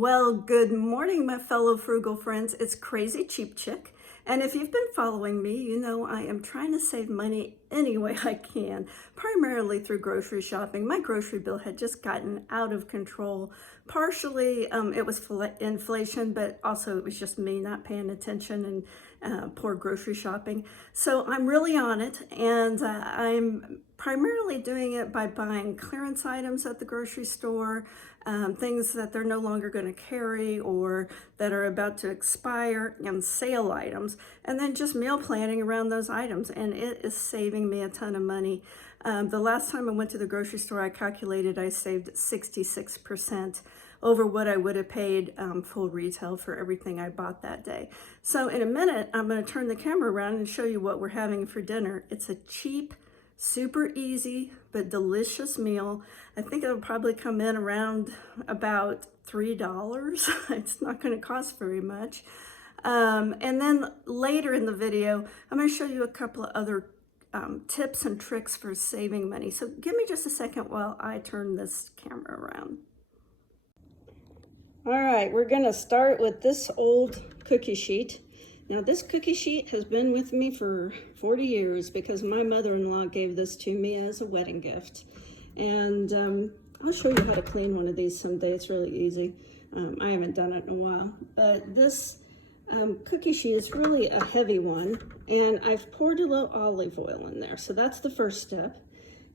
Well, good morning, my fellow frugal friends. It's Crazy Cheap Chick. And if you've been following me, you know I am trying to save money any way I can, primarily through grocery shopping. My grocery bill had just gotten out of control. Partially, it was inflation, but also it was just me not paying attention and poor grocery shopping. So I'm really on it, and I'm primarily doing it by buying clearance items at the grocery store, things that they're no longer going to carry or that are about to expire, and sale items, and then just meal planning around those items, and it is saving me a ton of money. The last time I went to the grocery store, I calculated I saved 66% over what I would have paid full retail for everything I bought that day. So in a minute, I'm going to turn the camera around and show you what we're having for dinner. It's a cheap, super easy, but delicious meal. I think it'll probably come in around about $3. It's not going to cost very much. And then later in the video, I'm going to show you a couple of other tips and tricks for saving money. So give me just a second while I turn this camera around. All right, we're going to start with this old cookie sheet. Now, this cookie sheet has been with me for 40 years because my mother-in-law gave this to me as a wedding gift. And I'll show you how to clean one of these someday. It's really easy. I haven't done it in a while. But this cookie sheet is really a heavy one. And I've poured a little olive oil in there. So that's the first step.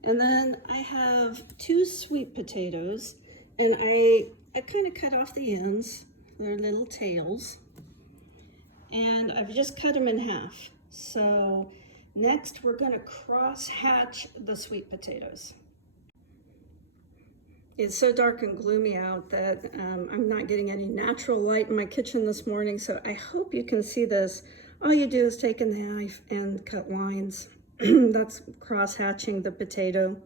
And then I have 2 sweet potatoes. And I kind of cut off the ends, their little tails. And I've just cut them in half. So next we're going to cross hatch the sweet potatoes. It's so dark and gloomy out that I'm not getting any natural light in my kitchen this morning, so I hope you can see this. All you do is take a knife and cut lines. That's cross hatching the potato.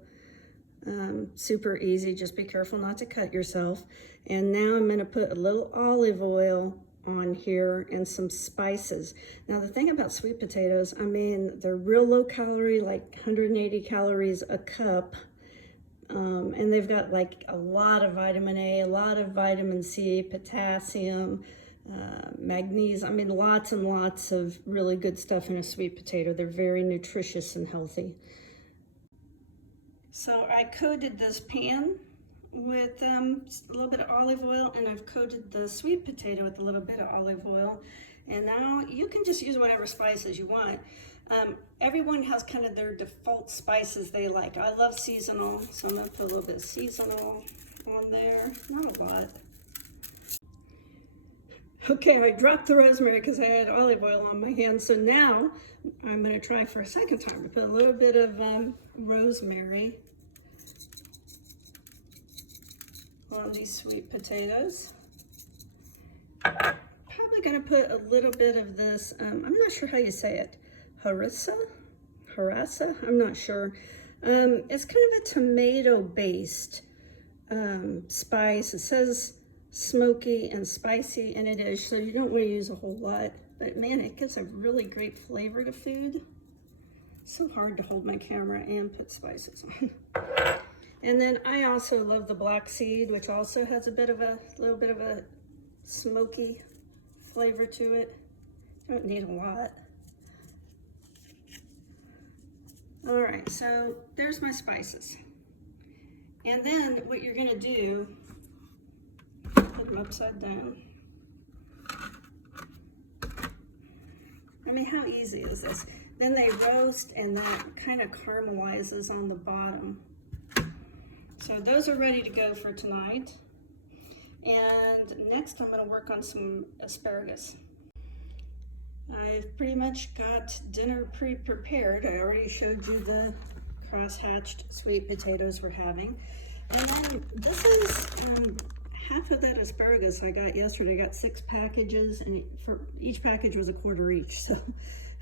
Super easy, just be careful not to cut yourself. And now I'm going to put a little olive oil on here and some spices. Now the thing about sweet potatoes, I mean, they're real low calorie, like 180 calories a cup, and they've got like a lot of vitamin A, a lot of vitamin C, potassium, magnesium. I mean, lots and lots of really good stuff in a sweet potato. They're very nutritious and healthy. So I coated this pan with a little bit of olive oil, and I've coated the sweet potato with a little bit of olive oil. And now you can just use whatever spices you want. Everyone has kind of their default spices they like. I love seasonal, so I'm gonna put a little bit of seasonal on there, not a lot. Okay, I dropped the rosemary because I had olive oil on my hands. So now I'm gonna try for a second time to put a little bit of rosemary on these sweet potatoes. Probably going to put a little bit of this, I'm not sure how you say it, harissa, I'm not sure. It's kind of a tomato-based spice. It says smoky and spicy, and it is, so you don't want to use a whole lot. But man, it gives a really great flavor to food. So hard to hold my camera and put spices on. And then I also love the black seed, which also has a little bit of a smoky flavor to it. You don't need a lot. All right, so there's my spices. And then what you're gonna do, put them upside down. I mean, how easy is this? Then they roast and that kind of caramelizes on the bottom. So those are ready to go for tonight. And next I'm going to work on some asparagus. I've pretty much got dinner pre-prepared. I already showed you the cross-hatched sweet potatoes we're having. And then this is half of that asparagus I got yesterday. I got 6 packages, and for each package was $1 each. So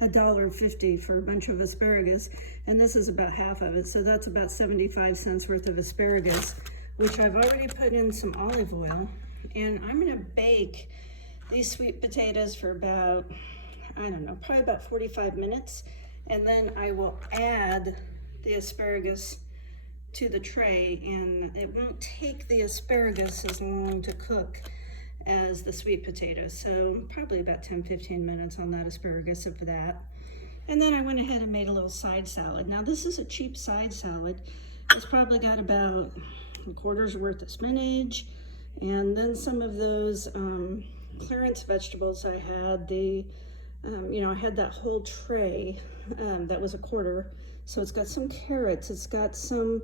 $1.50 for a bunch of asparagus, and this is about half of it, so that's about 75 cents worth of asparagus, which I've already put in some olive oil. And I'm going to bake these sweet potatoes for about, I don't know, probably about 45 minutes, and then I will add the asparagus to the tray, and it won't take the asparagus as long to cook as the sweet potatoes. So probably about 10-15 minutes on that asparagus of that. And then I went ahead and made a little side salad. Now this is a cheap side salad. It's probably got about a quarter's worth of spinach, and then some of those clearance vegetables I had. I had that whole tray that was a quarter. So it's got some carrots, it's got some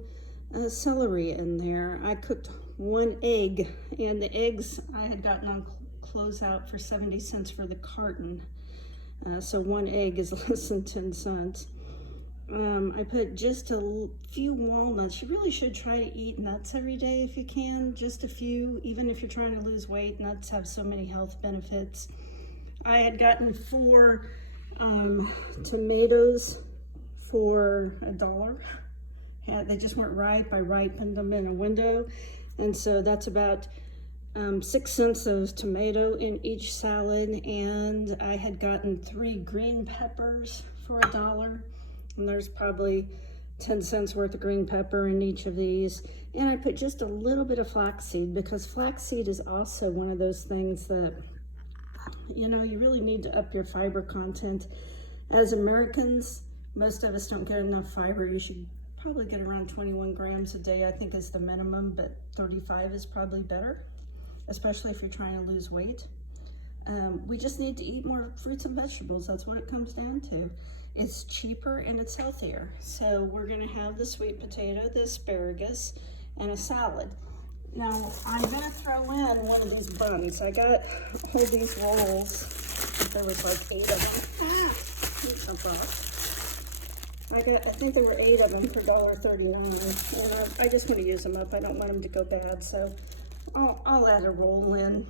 celery in there. I cooked 1 egg, and the eggs I had gotten on closeout for 70 cents for the carton. So 1 egg is less than 10 cents. I put just a few walnuts. You really should try to eat nuts every day if you can, just a few, even if you're trying to lose weight. Nuts have so many health benefits. I had gotten 4 tomatoes for $1. They just weren't ripe. I ripened them in a window, and so that's about 6 cents of tomato in each salad. And I had gotten 3 green peppers for $1, and there's probably 10 cents worth of green pepper in each of these. And I put just a little bit of flaxseed, because flaxseed is also one of those things that, you really need to up your fiber content. As Americans, most of us don't get enough fiber. You should probably get around 21 grams a day, I think, is the minimum, but 35 is probably better, especially if you're trying to lose weight. We just need to eat more fruits and vegetables. That's what it comes down to. It's cheaper and it's healthier. So we're gonna have the sweet potato, the asparagus, and a salad. Now, I'm gonna throw in one of these buns. I got all these rolls. There was like 8 of them. Jump off. I think there were 8 of them for $1.39. And I just want to use them up. I don't want them to go bad. So I'll add a roll in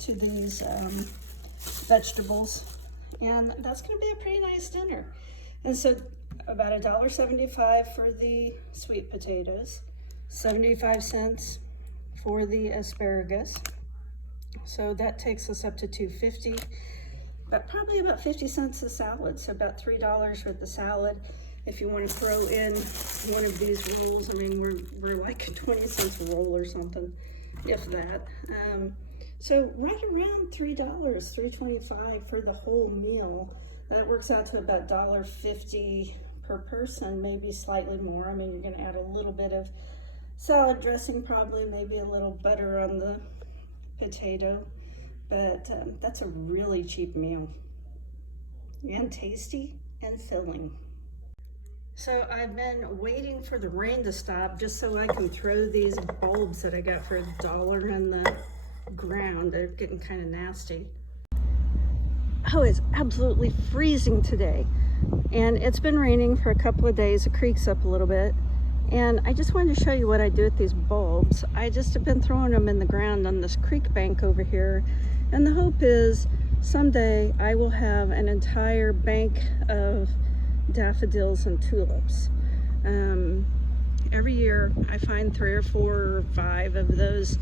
to these vegetables. And that's gonna be a pretty nice dinner. And so about $1.75 for the sweet potatoes, 75 cents for the asparagus. So that takes us up to $2.50, but probably about 50 cents a salad. So about $3 for the salad. If you want to throw in one of these rolls, I mean, we're like 20 cents a roll or something, if that. So right around $3, $3.25 for the whole meal. That works out to about $1.50 per person, maybe slightly more. I mean, you're going to add a little bit of salad dressing, probably, maybe a little butter on the potato, but that's a really cheap meal, and tasty and filling. So I've been waiting for the rain to stop just so I can throw these bulbs that I got for $1 in the ground. They're getting kind of nasty. Oh, it's absolutely freezing today, and it's been raining for a couple of days. The creek's up a little bit, and I just wanted to show you what I do with these bulbs. I just have been throwing them in the ground on this creek bank over here, and the hope is someday I will have an entire bank of daffodils and tulips. Every year I find 3 or 4 or 5 of those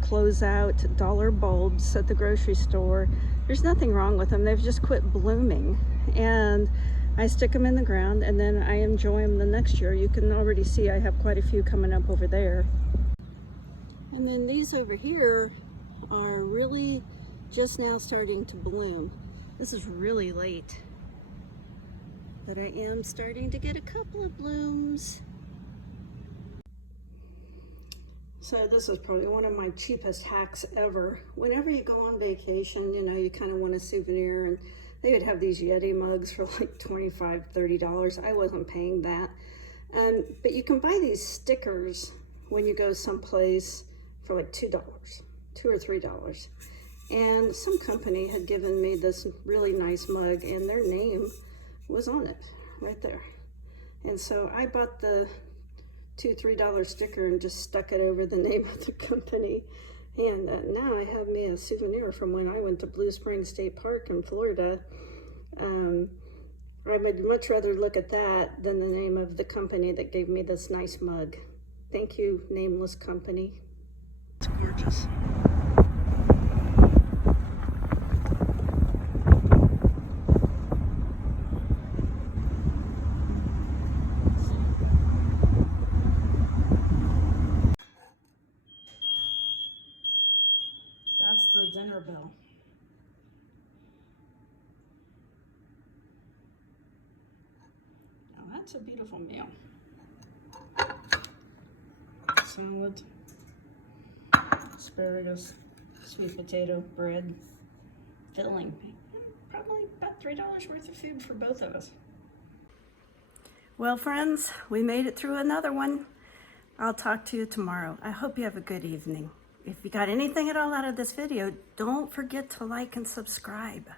closeout dollar bulbs at the grocery store. There's nothing wrong with them. They've just quit blooming, and I stick them in the ground, and then I enjoy them the next year. You can already see I have quite a few coming up over there. And then these over here are really just now starting to bloom. This is really late, but I am starting to get a couple of blooms. So this is probably one of my cheapest hacks ever. Whenever you go on vacation, you kind of want a souvenir, and they would have these Yeti mugs for like $25, $30. I wasn't paying that. But you can buy these stickers when you go someplace for like $2 or $3. And some company had given me this really nice mug, and their name was on it right there. And so I bought the $2, $3 sticker and just stuck it over the name of the company. And now I have me a souvenir from when I went to Blue Springs State Park in Florida. I would much rather look at that than the name of the company that gave me this nice mug. Thank you, nameless company. It's gorgeous. That's the dinner bill. Now that's a beautiful meal. Salad, asparagus, sweet potato, bread, filling. Probably about $3 worth of food for both of us. Well, friends, we made it through another one. I'll talk to you tomorrow. I hope you have a good evening. If you got anything at all out of this video, don't forget to like and subscribe.